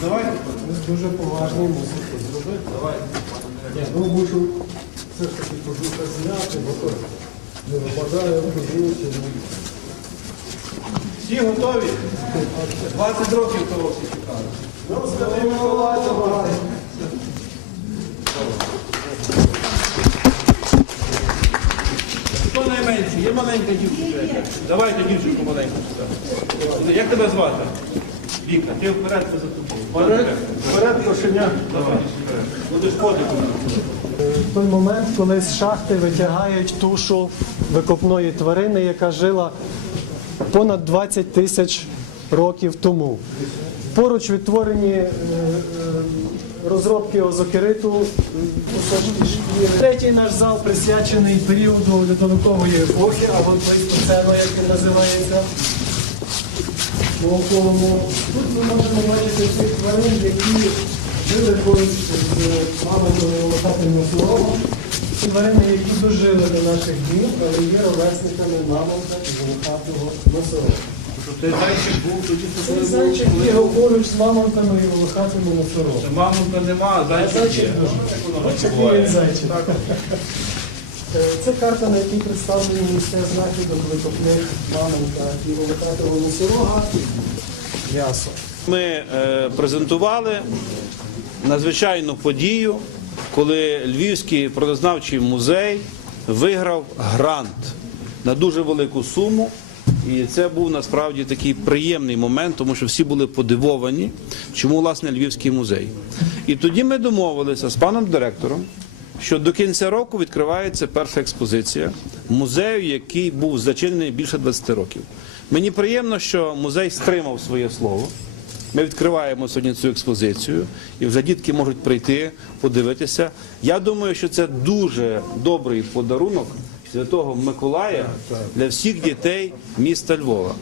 Давайте. ми Дуже поважний мусите зробити. Давайте. Ну мушу все ж таки кожуха зняти, бо то не випадає в. Всі готові? 20 років того всі чекали. Ну, Святий Миколай. Маленька дівчинка. Давайте дівчинку маленьку сюди. Як тебе звати? Віка, ти вперед поза тобою. Вперед, кошеня. Давай. Будеш. В той момент, коли з шахти витягають тушу викопної тварини, яка жила понад 20 тисяч років тому. Поруч відтворені е, е, розробки озокериту. Третій наш зал присвячений періоду льодовикової епохи, або плейстоцену, як він називається. Науколому. Тут ми можемо бачити цих тварин, які жили поруч з мамонтовим волохатим носорогом. Ці тварини, які дожили до наших днів, але є ровесниками мамонта і волохатого носорога. Що цей зайчик був тоді, Цей зайчик бігав поруч з мамонтами і волохатими носорогом. Мамонта нема, а зайчик є. Воно буває? зайчик. Е, Це карта, на якій представлені місця знахідок викопних мамонта і волохатого носорога. М'ясо. Ми е, презентували надзвичайну подію, коли Львівський природознавчий музей виграв грант на дуже велику суму. І це був насправді такий приємний момент, тому що всі були подивовані, чому власне Львівський музей. І тоді ми домовилися з паном директором, що до кінця року відкривається перша експозиція музею, який був зачинений більше 20 років. Мені приємно, що музей стримав своє слово. Ми відкриваємо сьогодні цю експозицію, і вже дітки можуть прийти, подивитися. Я думаю, що це дуже добрий подарунок Святого Миколая для всіх дітей міста Львова.